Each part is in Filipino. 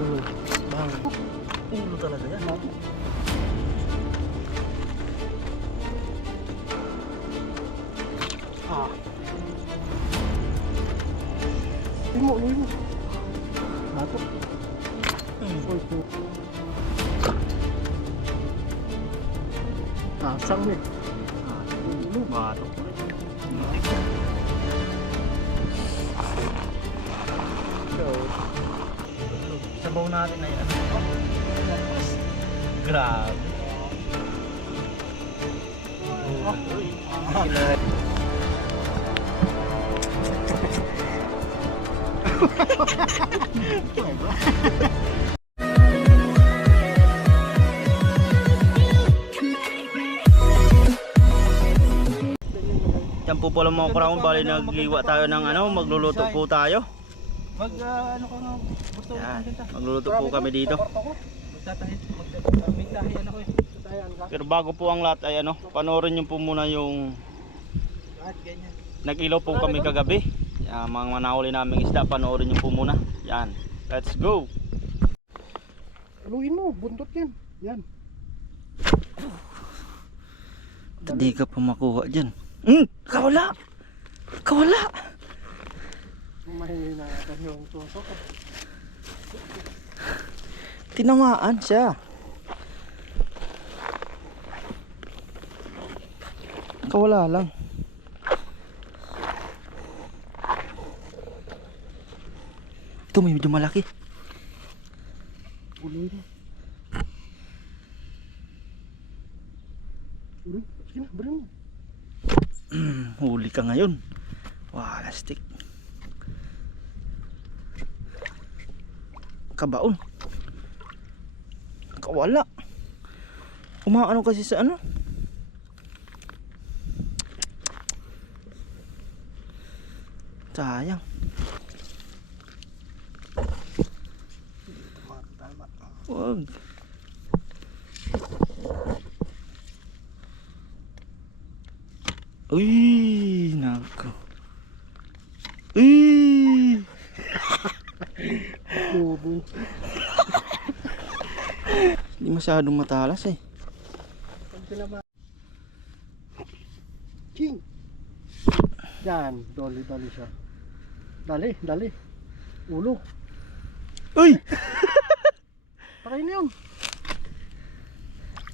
Ulo. Bang. Ulo talaga yan. Ah. Limo. Bato. Asang eh. Ulo. Bato. Sabaw natin na yan. Grabe. Yan po pala mga crown, bali nag-iwa tayo ng magluluto po tayo. Ano ka nga gusto Yan, magluluto po kami dito. Magtahiyan ako eh. Pero bago po ang lahat ay panoorin nyo po muna yung nag-ilaw po kami kagabi. Yan, mga manahuli naming isda, panoorin nyo po muna. Yan, let's go. Aluhin mo, buntot yan. Yan. Hindi ka pa makuha dyan. Kawala! Kawala! Mahina natin yung tusok. Tinamaan siya. Kawala lang. Ito may medyo malaki. Uloy mo. Uloy, sige na, balik mo. Huli ka ngayon. Wala stick. Kabaon. Kawala. Umaano kasi sa sayang. Wag. Uy, nako. Uy. Bobo. Hindi masyadong matalas eh. King. Yan, dali siya. Dali. Ulo. Uy! Pakain na yun.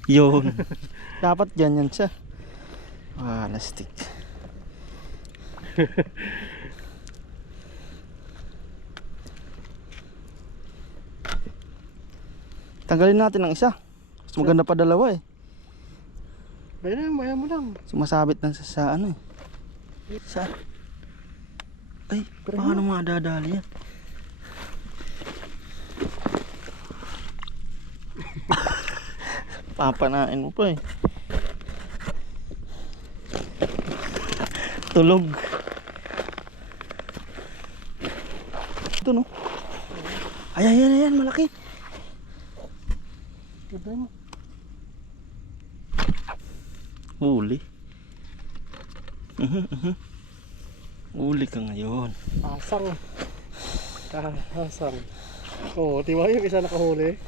Yun. Dapat ganyan siya. Wala stick. Tanggalin natin ang isa. Mas maganda pa dalawa eh. Maya mo lang. Sumasabit lang sa eh. Saan? Ay, paano madadali yan? Papanain mo pa eh. Tulog. Ito no. Ayan, malaki. Gabay mo. Huli. Huli ka ngayon. Asang. Asang. Oo, diba yung isa nakahuli?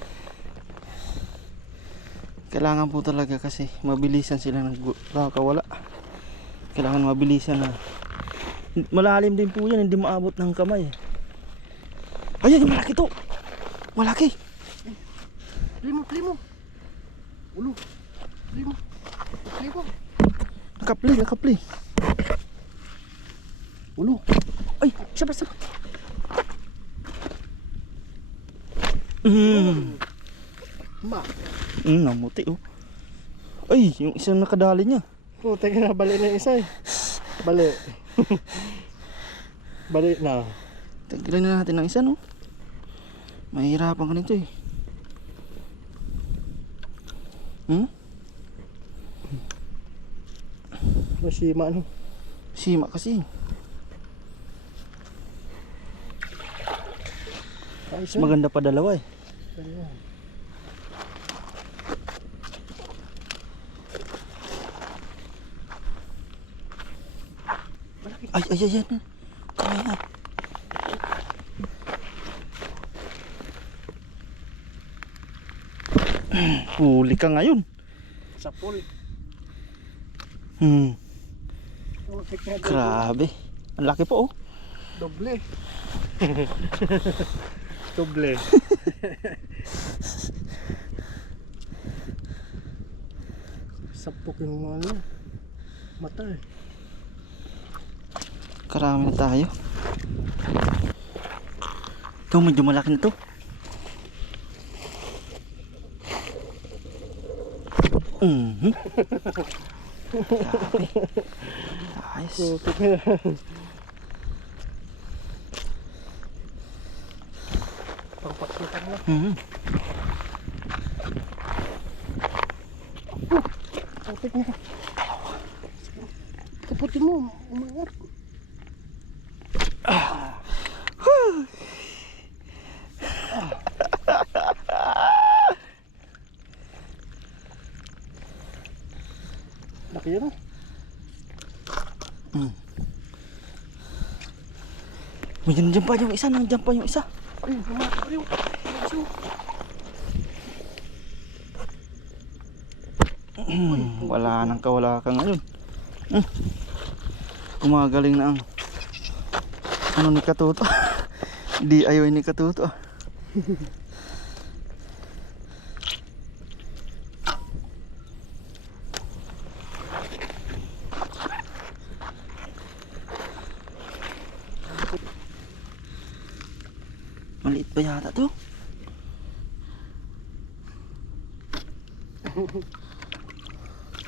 Kailangan po talaga kasi mabilisan sila nakakawala. Kailangan mabilisan na. Malalim din po yan, hindi maabot ng kamay. Ayan, malaki to. Malaki. Play mo. Ulo. Play mo. Nakapli. Ulo. Ay, siya. Ma. Namuti oh. Ay, yung isang nakadali niya. Puta ka na, bali na yung isa eh. Bali. Bali na. Tagilan na natin ang isa no. Mahirapan ka nito eh. Masima no. Sima kasi. Mas maganda pa dalawa eh. Ay, ayan. Ayan. Huli ka ngayon. Sa pool. Putik na doble. Grabe. Ang laki po oh. Doble. Doble. Sapok yung ano. Mata eh. Karami na tayo. Ito medyo malaki na to. Grabe. Ayos. Putik na. Pagpaksutan lang. Putik na. Kaputin mo. Umangat. Laki yan ah. May nandiyan pa yung isa, nandiyan pa yung isa. Ay, lumakad pa yun. Wala nang kawala ka ngayon. Gumagaling na ang ano ni Katuto. DIY ni Katuto. Maliit pa yata to.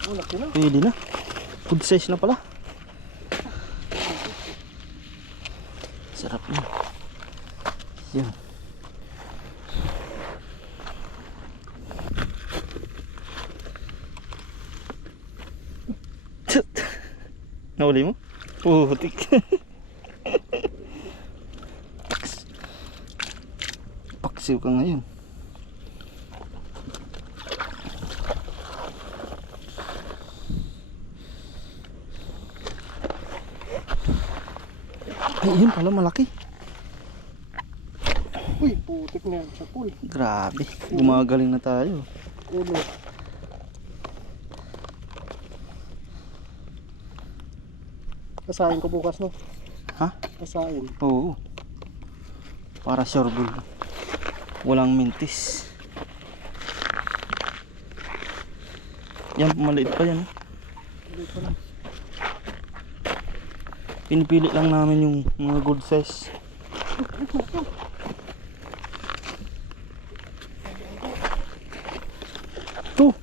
Oh, laki na. Pwede na. Good size na pala. Sarap na. Yan. Nahuli mo? Putik. Paksiw ka ngayon. Ay, yun pala malaki. Uy, putik na yan sa pool. Grabe, gumagaling na tayo. Ulo. Kasain ko bukas no? Ha? Kasain. Oo. Para sure bull. Walang mintis. Yan, maliit pa yan. Ulit pa lang. Pinipili lang namin yung mga good size. Ito.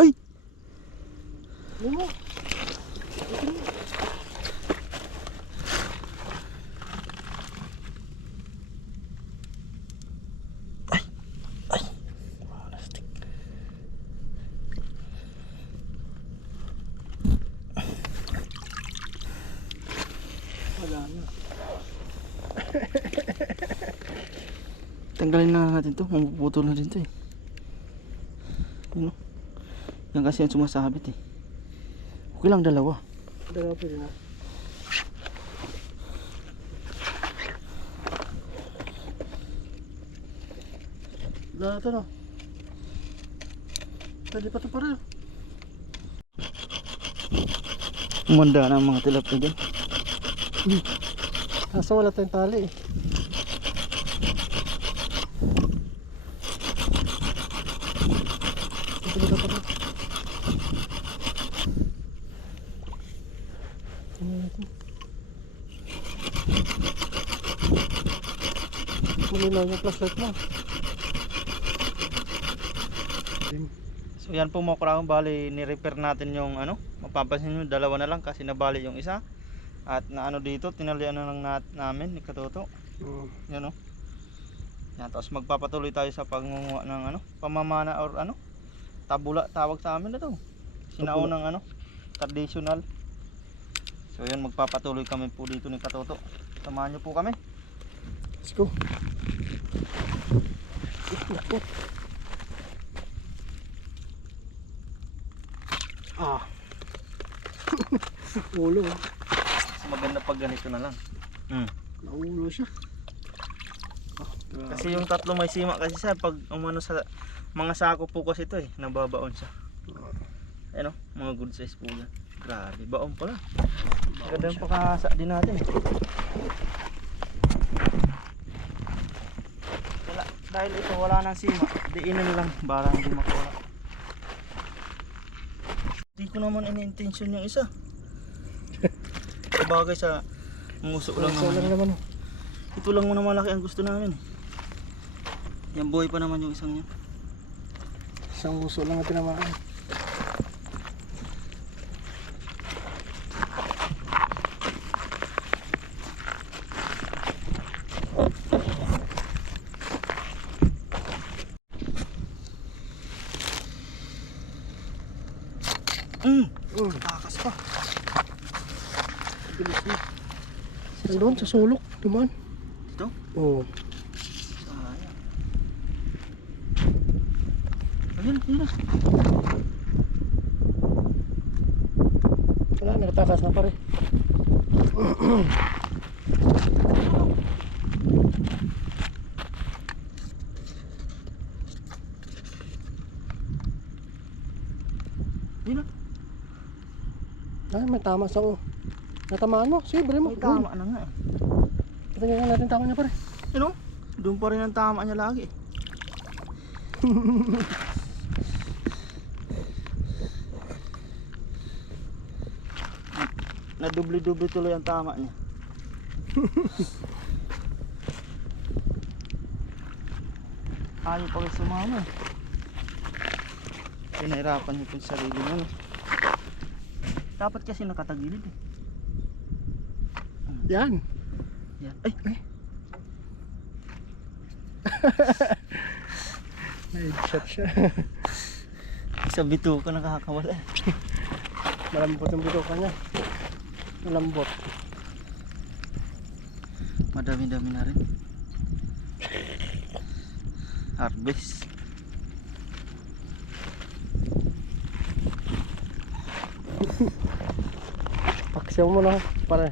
Ay! Limo. Plastic. Wala na. Tanggalin na natin to, mapuputol na din to eh. Yun o. Yan kasi yung sumasabit eh. Okay lang dalawa. Dalawa pwede na. Wala na ito no. Pwede pa ito pa rin. Umanda na ang mga tilapia dyan. Nasa wala tayong tali eh. Pwede pa rin. Malinaw yung flashlight mo. So yan po mga kurang, bali ni-repair natin yung ano. Mapapansin nyo, dalawa na lang kasi nabali yung isa. At na ano dito, tinalian na lang namin ni Katuto. Yan o. Yan, tapos magpapatuloy tayo sa pangunguha ng ano, pamamana or ano, tabula tawag sa amin na to. Sinaunang ano, traditional. So yan, magpapatuloy kami po dito ni Katuto. Samahan nyo po kami. Let's go. Naku. Ah. Ulo. Mas maganda pag ganito na lang. Naulo siya. Kasi yung tatlo may sima kasi siya pag umano sa mga sako po kasi ito nababaon siya. Ano, mga good size po yan. Grabe, baon pala. Ganda yung pakasa din natin Wala, dahil ito wala nang sima, diinin lang para hindi makawala. Hindi ko naman ini-intention yung isa. Bagay sa musok lang naman yan. naman. Ito lang muna malaki ang gusto namin Yan buhay pa naman yung isang yan. Isang uso lang ang tinamaan. Takas pa. Bilis na. Nandun sa sulok. Dumaan. Ito? Oo. Sayang. Ayun, ayun. Wala, nakatakas na pare. Ayun. Ay, may tama sa o. Natamaan mo? Sige, bali mo. May tama na nga Patingnan natin tama niya pare. Ano? Doon pa rin ang tama niya lagi Nadubli-dubli tuloy ang tama niya. Ayaw pa rin sumama Pinahirapan niya yung sarili niya Dapat kasi nakatagilid Yan. Yan. Ay! Nai-shot siya. Sa bituka nakakawala Malambot ang bituka niya. Malambot. Madami-dami na rin Harvest Paksiyaw mo na pare.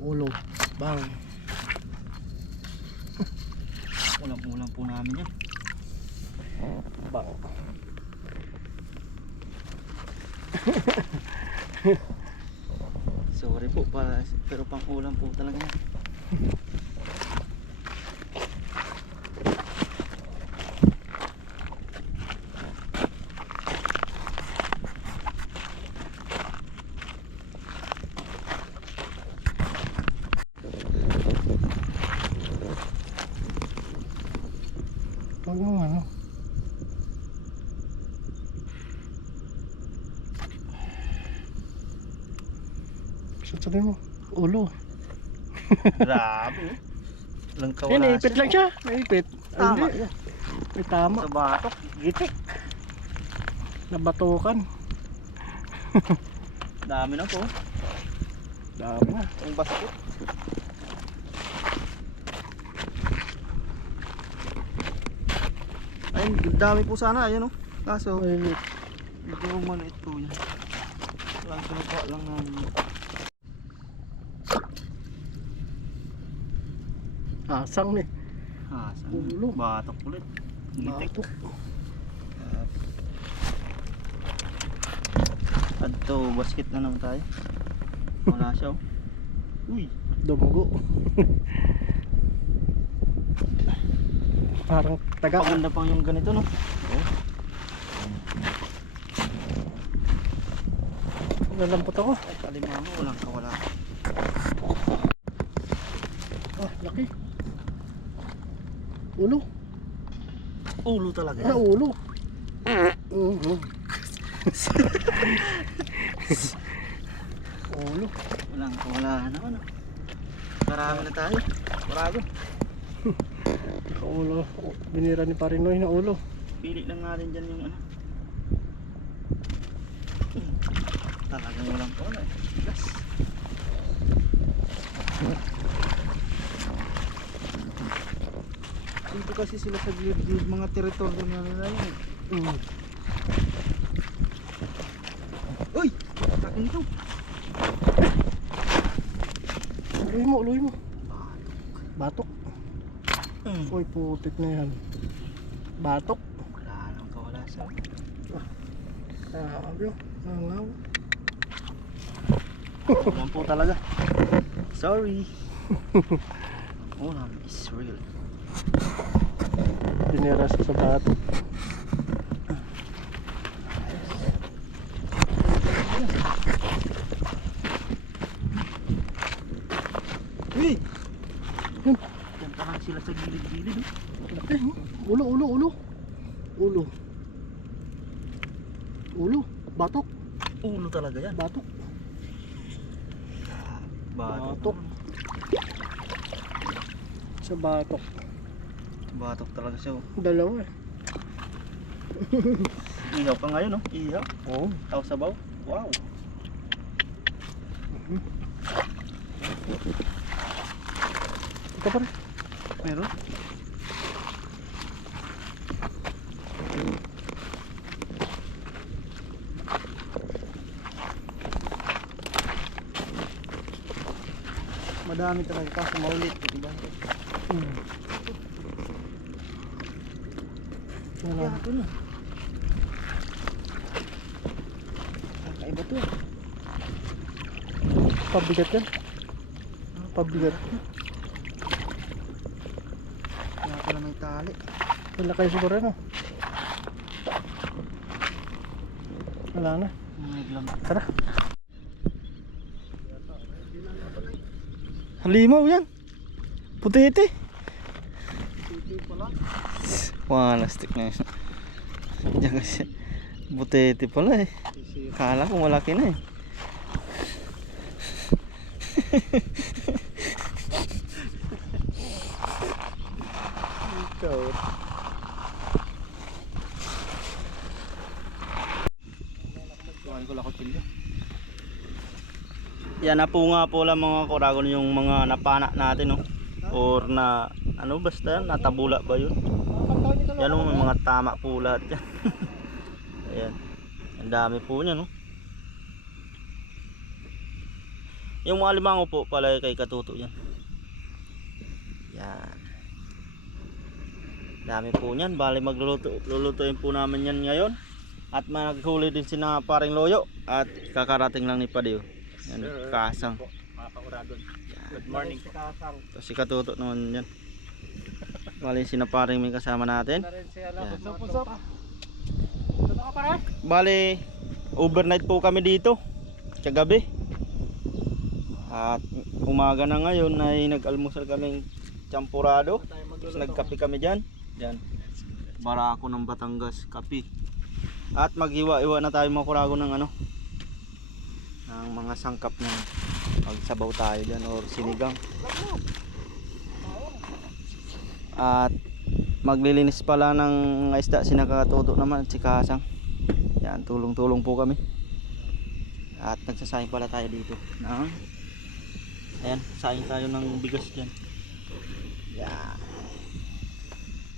Ulo. Bang. Ulam-ulam po namin yan Bang. Sorry po pero pang ulam po talaga yan Huwag mo ano. Sabi mo, ulo. Grabe Walang Yan, kawala naipit lang siya. Naipit. Tama Hindi. May tama. Sa batok Gitik Nabatukan. Dami na po Dami na. Ang basket Ayun, dami po sana ayun Kaso Malilit. medyo maliit po yan Walang kinukuha lang namin Asang ni. Saan? Ulo. Batok ulit Gitik Batok. Adto basket na naman tayo Wala siya Uy Dumugo. Parang taga. Paganda pang yung ganito no Nalampot ako. Ay kalimamo walang kawala Ah, laki. Ulo. Ulo talaga Ah, yan ulo. Ulo. Walang kawala naman Marami na tayo Parago Ulo. Binira ni Parinoy na ulo. Pili lang natin dyan yung ano Talagang walang kawala Gas Dito kasi sila sa gilid-gilid mga teritoryo nila yun Mm. Ito. Luy mo. Batok. Uy, putik na yan. Batok. Wala nang kawalasan. Sabi oh. Nangaw. Yan po talaga. Sorry. Ulam is real. Dineras sa batok. Uy! Yun. Yan pa lang sila sa gilid-gilid. Laki, oh. Ulo. Batok. Ulo talaga yan. Batok. Batok. Sa batok. Batok talaga siya. Dalawa eh. Ihaw pa ngayon, no? Ihaw. Oo. Tao sabaw. Wow. Ito pa rin. Meron? Madami talaga kasi maulit. Diba? Ano? Kaya ito na. Kakaiba to. Pabigat yan. Pabigat. Kaya pala may tali. Wala kayo siguro no? Wala na. Naglam. Tara. Halimaw yan. Putete. Wala stick na yun. Diyan kasi. Butete pala eh. Kala ko malaki na eh. Ikaw. Tuwan ko lang kutsilyo. Yan na po nga po lang mga kuragon yung mga napana natin, no? Or na ano basta natabula ba yun? Yan o, may mga tama po lahat yan. Ayan. Ang dami po niya, no? Yung mga limango po pala kay Katuto yan. Yan. Dami po niyan. Bali lulutuin po namin yan ngayon. At maghuli din si na paring Loyo. At kakarating lang ni Padeo. Yan, Kasang. Good morning si Kasang. Tapos si Katuto naman yan. Bali si na paring may kasama natin. Pusop. Ano ka pare? Bali overnight po kami dito. Kagabi. At umaga na ngayon ay nag-almusal kaming champurado. Tapos nagkape kami dyan. Yan. Barako ng Batangas, kape. At maghiwa-iwa na tayo mga kurago ng ano, ng mga sangkap ng magsabaw tayo dyan or sinigang. At maglilinis pala ng mga isda si Nakatuto naman at si Kasang. Yan, tulong-tulong po kami. At nagsasayang pala tayo dito ng, ayan, sayang tayo ng bigas dyan. Yan.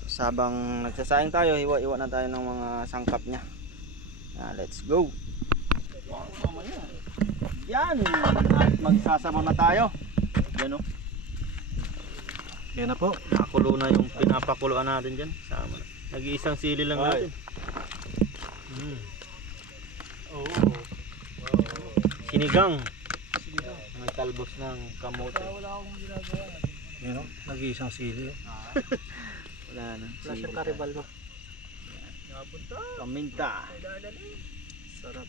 Tapos habang nagsasayang tayo, iwa-iwa na tayo ng mga sangkap nya. Yan, let's go. Yan. At magsasabaw na tayo. Yan o. Yan na po. Nakakulo na yung pinapakuluan natin dyan. Sama na. Nag-iisang sili lang natin. Sinigang. May talbos ng kamote. Yan o. Nag-iisang sili. Wala na. Wala siyang karibal mo. Paminta. Sarap.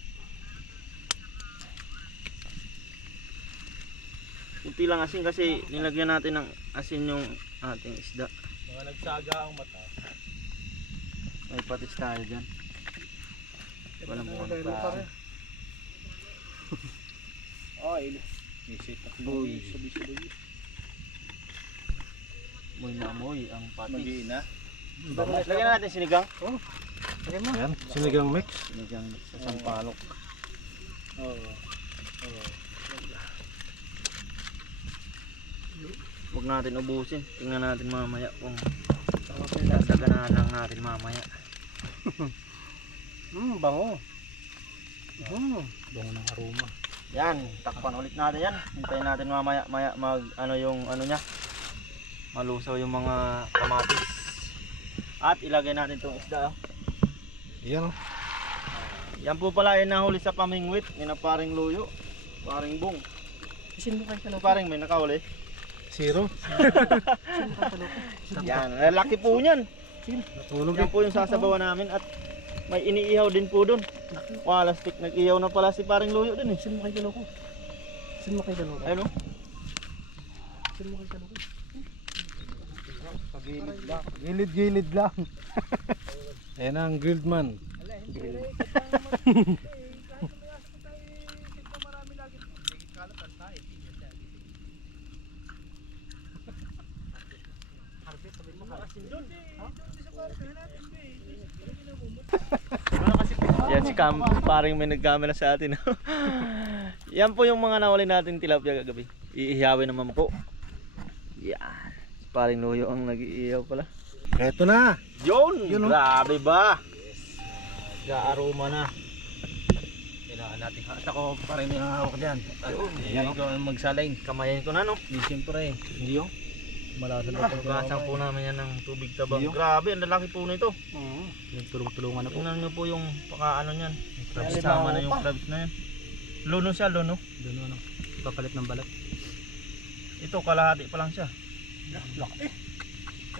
Kunti lang asin kasi nilagyan natin ng asin yung ating isda. Mga nagsaga ang mata. May patis tayo dyan. Walang mukhang pa. Oil. Isit ako. Uy. Moy na moy ang patis. Mag-iina. Lagyan natin sinigang. Oh. Yan. Sinigang mix. Sinigang sa sampalok. Oo. Huwag natin ubusin. Tingnan natin mamaya kung dagdagan na lang natin mamaya. Bango. Bango ng aroma. Yan, takpan ulit natin yan. Hintayin natin mamaya mag ano yung ano niya. Malusaw yung mga kamatis. At ilagay natin itong isda. Yan. Yan po pala ay nahuli sa pamingwit ni na paring luyo. Paring bong. Isin mo kayo Paring may nakahuli. Zero. Yan, lalaki po niyan. Natulog Yan po yung sasabawan namin at may iniihaw din po doon. Walastik, nag-ihaw na pala si paring luyo doon eh. Isin mo kayo dalawa ko. Isin mo kayo dalawa ko. Ayun o. Isin mo kayo dalawa ko. Gilid lang. Gilid lang. Ayan ang grilled man. Yan si Cam, parang may nagkamera sa atin. Yan po yung mga nahuli natin tilapia kagabi. Iihawin naman po. Yan. Paring luyo ang nag-iihaw pala. Eto na. Yun! Yun, oh. Grabe ba? Ga-aroma na. Kailangan natin. At ako pa rin yung hawak dyan. Yan, Ikaw ang magsalain. Kamayin ko na no. Di siyempre. Hindi yung. Malasan na Hugasan po namin yan ng tubig tabang. Iyo. Grabe, ang lalaki po nito. Nagtulong-tulungan na po. Tingnan nyo po yung pakaano niyan. Crabs. Sama na yung crabs na yan. Luno siya, luno. Doon ano. Papalit ng balat. Ito, kalahati pa lang siya. Laki.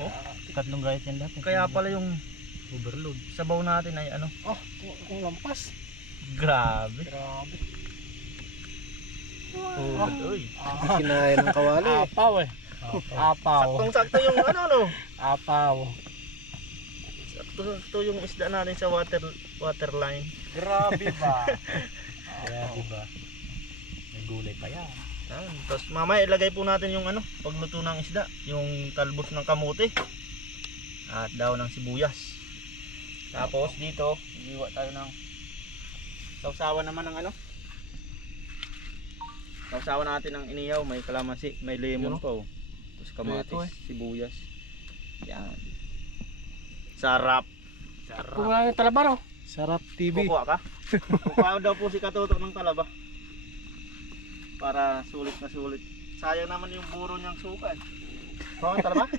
Oh, Tatlong gayat yan dati. kaya pala yung Overload. sabaw natin ay ano. Oh, kung lampas. Grabe. Grabe. Oh, uy. Kinain ng kawali. Apaw eh. Apaw. Saktong-sakto yung ano no. Apaw. Sakto yung isda natin sa waterline. Grabe ba? Kaya diba. May gulay pa yan. Tapos mamaya ilagay po natin yung ano, pagluto ng isda, yung talbos ng kamote at daw ng sibuyas. Tapos dito, iiwa tayo ng sausawan naman ng ano. Sausawan natin ng inihaw, may kalamansi, may lemon pa oh. Tapos kamatis, sibuyas. Yan. Sarap. Kung wala yung talaba no? Sarap TV. Kukuha ka? Kukuha daw po si Katutok ng talaba. Para sulit na sulit. Sayang naman yung buro niyang suka eh. Oo, talaba?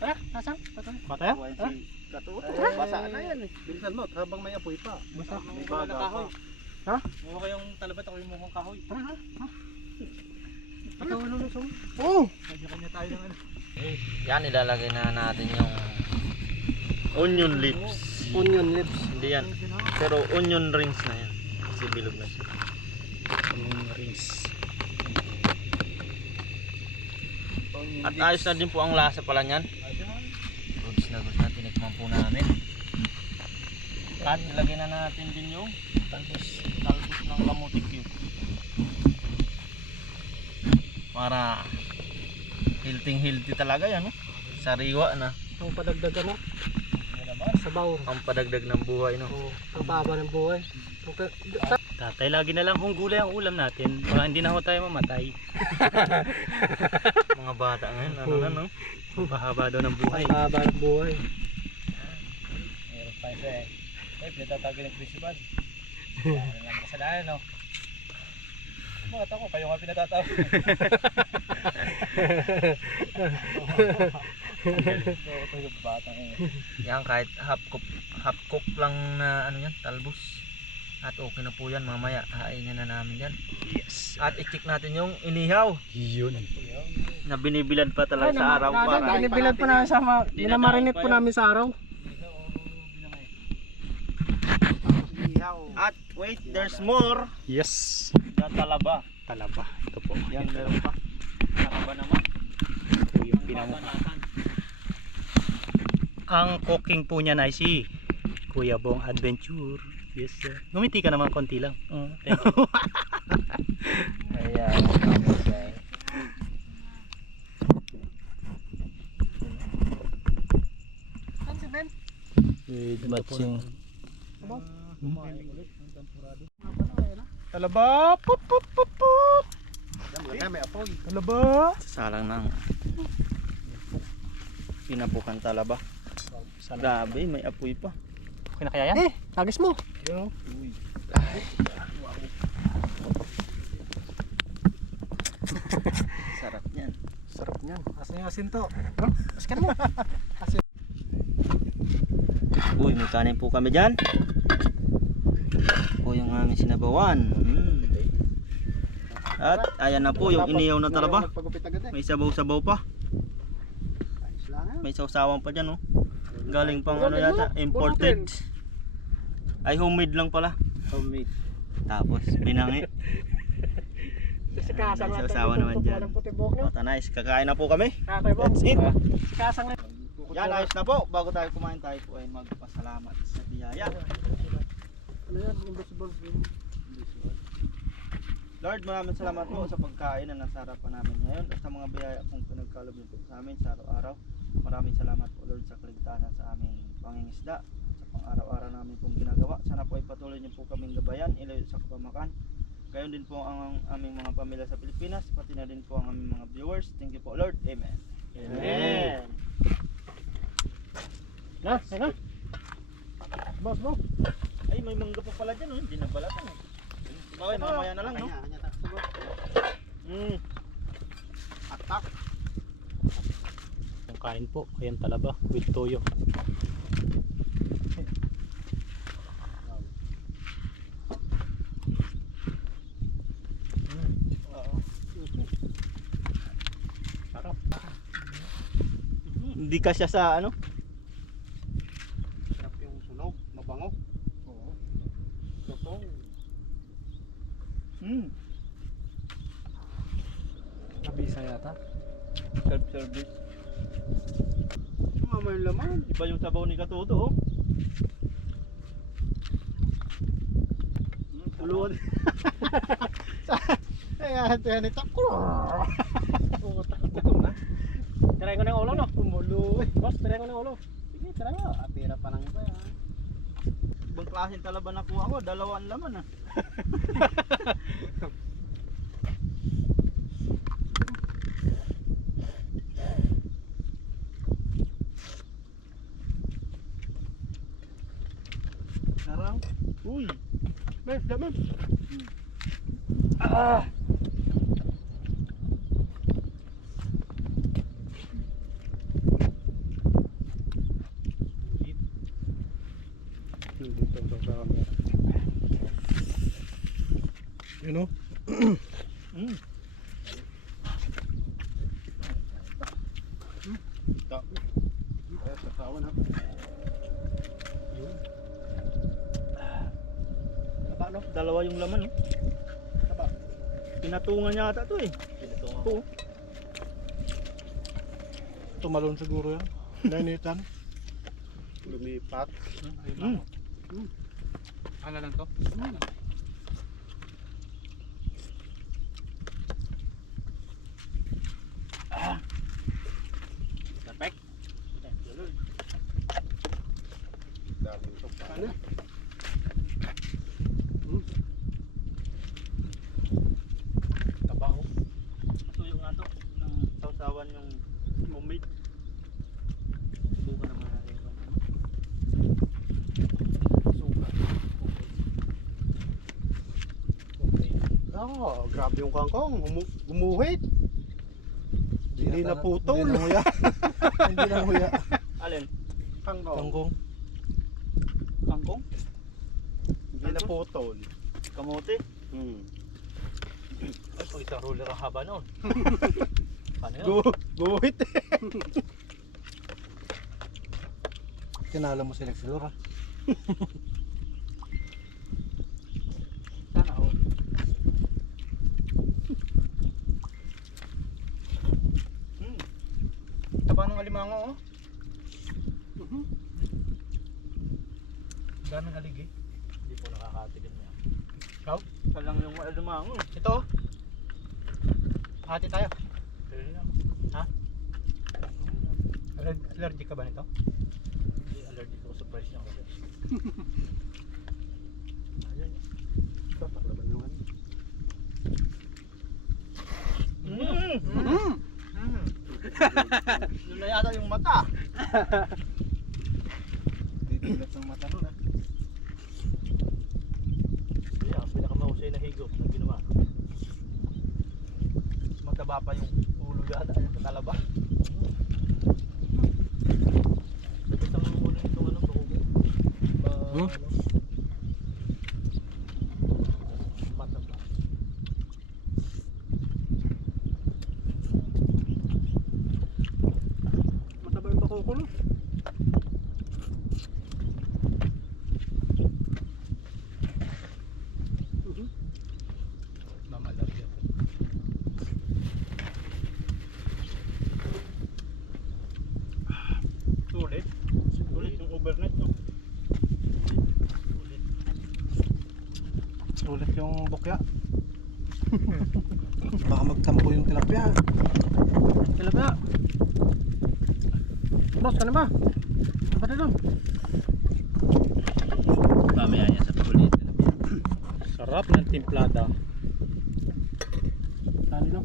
Tara, nasaan? Mataya? Kuhain si Katutok. Basa na yan eh. Bilisan mo habang may apoy pa. Basta. May baga pa. Ha? Mukha kayong talabat ako yung mukhang kahoy. Tara, ha? Ikaw ano na sa'yo? Oo! Kanya-kanya tayo ng ano. Yan, ilalagay na natin yung onion lips. Onion lips. Hindi yan. Pero onion rings na yan. Kasi bilog na siya. Rings. At ayos na din po ang lasa pala niyan. Goods na tinikman po namin. At ilagay na natin din yung talbos ng kamote cube. Para healthy talaga yan, no? Sariwa na. Ang padagdagan no? Sabaw. Ang padagdag ng buhay, no? Oo, ang baba ng buhay. Tatay, lagi na lang kung gulay ang ulam natin. Baka hindi na ho tayo mamatay. Mga bata ngayon, ano na, no? Mahaba daw ng buhay. Ang baba ng buhay. Meron pa isa eh. Eh, pinatatagin ng principal. Ano lang kasalanan, no? Bakit ako? Kayo nga pinatatawag. Yan, kahit half cook lang na ano yan, talbos. At okay na po yan, mamaya hainin na namin yan. Yes. At i-check natin yung inihaw Yun. na binibilad pa talaga sa araw para Binibilad po namin sa minamarinate po namin sa araw. At wait, there's more. Yes. Na talaba. Talaba. Ito po. Yan, meron pa. Talaba naman. Ito yung pinamukha. Ang cooking po niya na si Kuya Bong Adventure. Yes sir. Gumiti ka naman konti lang. Thank you. Ayan. With matching. Talaba! Put put put put! Talaba! Salang ng pinapukan talaba. Grabe, may apoy pa. Okay na kaya yan? Tagis mo! Yan. Asan yung asin to? Mas ka mo. Uy, may kanin po kami dyan. Po yung aming sinabawan. At ayan na po yung iniyaw na talaba. Nagpagupit agad eh. May sabaw-sabaw pa. Ayos lang yan. May sausawan pa dyan, oh. Galing pang ano yata, imported. Ay, homemade lang pala. Homemade. Tapos, binangi. Si Kasang May sausawan naman dyan. puti buhok niyo. Mata nice, kakain na po kami. Kakay mo. That's it. Si Kasang na. Yan, ayos na po. Bago tayo kumain tayo po ay magpasalamat sa biyaya. Ano yan? Invisible film. Lord, maraming salamat po sa pagkain na nasa harapan namin ngayon at sa mga biyaya pong pinagkalob niyo po sa amin sa araw-araw. Maraming salamat po Lord sa kaligtasan sa aming pangingisda, sa pang-araw-araw namin pong ginagawa. Sana po ay patuloy niyo po kaming gabayan, ilayo sa kapamakan. Gayon din po ang aming mga pamilya sa Pilipinas, pati na din po ang aming mga viewers. Thank you po Lord. Amen. Amen. Na, na. Boss, boss. Ay, may mangga pa pala dyan, oh. Hindi na balatan, eh. Okay, mamaya na lang, no? Atak. Yung kain po, ayan talaba with toyo. Sarap. Hindi ka siya sa ano? Sarap yung sunog, mabango. Oo. Totoo. Nabisa yata. Self-service. Sumama yung laman. Iba yung sabaw ni Katuto, oh. Ulod. Kaya yan ito. Try ko ng ulo, no? Umulo. Boss, try ko ng ulo. Sige, tara nga. Pira pa lang iba yan. Ibang klaseng talaba nakuha ko, dalawang laman, ah. Sarap. Uy. May laman. Ah. Dito sa camera. You know? Mm. Ay, sa tawan ha. Taba, no? Dalawa yung laman, no? Taba. Pinatungan niya ata to, eh. Pinatungan Oo. Tumalon siguro yan. Nainitan. Lumipat. Mm. Ano lang to? Perfect. Daming sopa. Ano? Tabaho. Ito yung ato ng sausawan yung homemade. Subukan naman natin ito. Suka. Okay. Oh, grabe yung kangkong. Gumuhit. Hindi na putol. Hindi na nguya. Hindi na huya. Alin? Kangkong. Kangkong. Kangkong? Hindi na putol. Kamote? Ay, pag isang ruler ang haba noon. Paano yun? Guhit. Tinalo mo si Lexilor, ha? Sana all. Taba ng alimango, oh. Daming aligi. Hindi po nakakatigan niya. Isa lang yung alimango, eh. Ito. Hati tayo. Ha? Allergic ka ba nito? Hindi, allergic ako sa price niya kasi. Ayun. Tatakalaban naman. Yun na yata yung mata. Didilat ng mata nun, ha? Hindi, ang pinakamahusay na higop na ginawa. Mas mataba pa yung ulo Gata yan sa talaba. Gusto mo muna itong ano, bakugo. Mataba. Mataba yung bakuko, no? Mamalab yan. Sulit. Sulit yung overnight, no? Sulit yung bukya. Baka magtampo yung tilapia. Tilapia. Boss, ka na ba? Apa na lang? Mamaya niya sa pakulit. Sarap ng timplada. Tali no?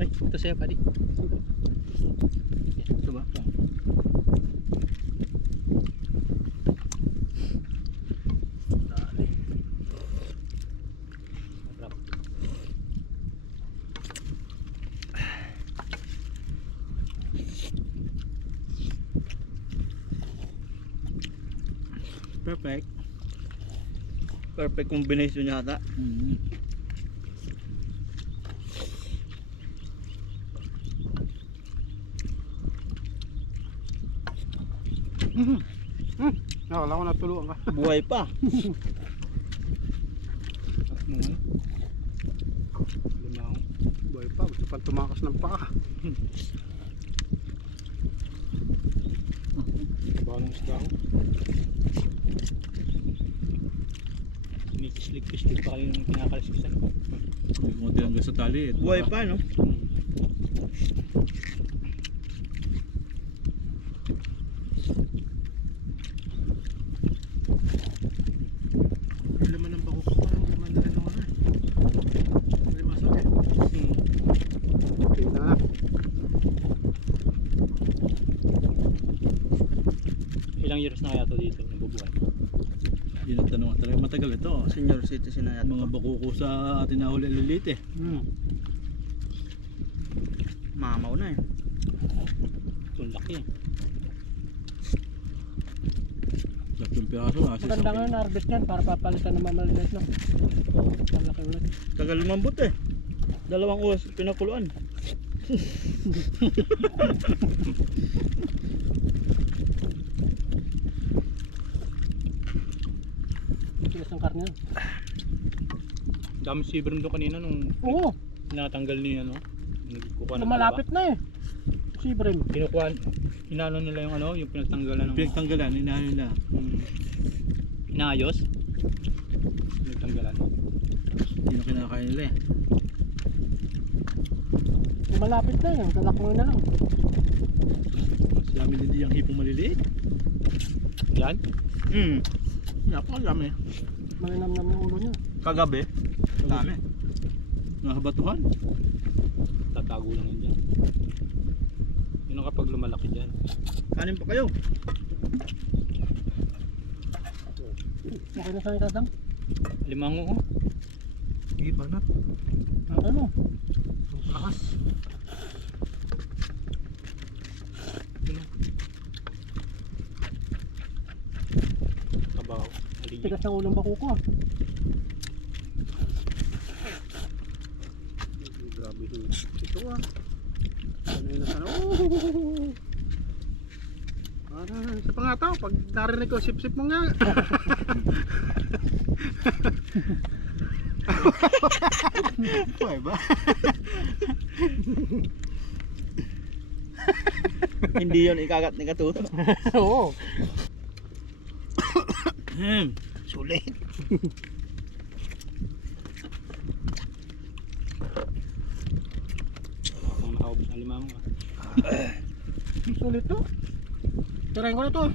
Ay, ito sa'yo, padi. Ito ba? Dali. Sarap. Perfect. Perfect combination yata. Wala ko natulungan ka. Buhay pa. Limang. Boy pa, gusto pang tumakas ng paa. Banong isda ko. May kislig-kislig pa kayo ng kinakaliskisan. Hindi mo tinanggal sa tali. Buhay pa, no? Yung laman ng bakuko pa, yung laman na rin ng ano eh. Limasok eh. Okay na. Ilang years na kaya to dito nabubuhay? Yun ang tanong. Talaga matagal ito. Senior citizen na yata. Mga bakuko sa atin na huli lilit eh. Mamaw na eh. Ito laki eh. Laking piraso. Maganda nga yung harvest niyan para papalitan ng mamaliit no. Malaki ulit. Tagal lumambot eh. 2 oras pinakuluan. Tigas ng karne yan. Dami si Ibram doon kanina nung Oo, natanggal ni ano. Nagkukuha ng lumalapit na eh. Si Brim. Kinukuha, inano nila yung ano, yung pinagtanggalan ng Pinagtanggalan. Inahan nila. inaayos. Pinagtanggalan. Yun ang kinakain nila eh. Lumalapit na eh. Galak mo na lang. Mas dami din diyang hipong maliliit. Yan. Napakalami. Malinamnam yung ulo niya. Kagabi. Dami. Nahabatuhan. Tatago lang yan dyan. Yun ang kapag lumalaki dyan. Kanin pa kayo. Okay na sa'yo tatang? Limango oh. Sige, banat. Ano? Lakas. Kabaw. Aligid. Tigas ng ulong bakuko ah. Grabe yung ito ah. Ano yun na sana? Sa pangataw, pag narinig ko sip-sip mo nga. Buhay ba? Hindi yun ikagat ni Katuto. Oo. Sulit. Kung nakaubos ng limango ah. Sulit to. Tirahin ko na to.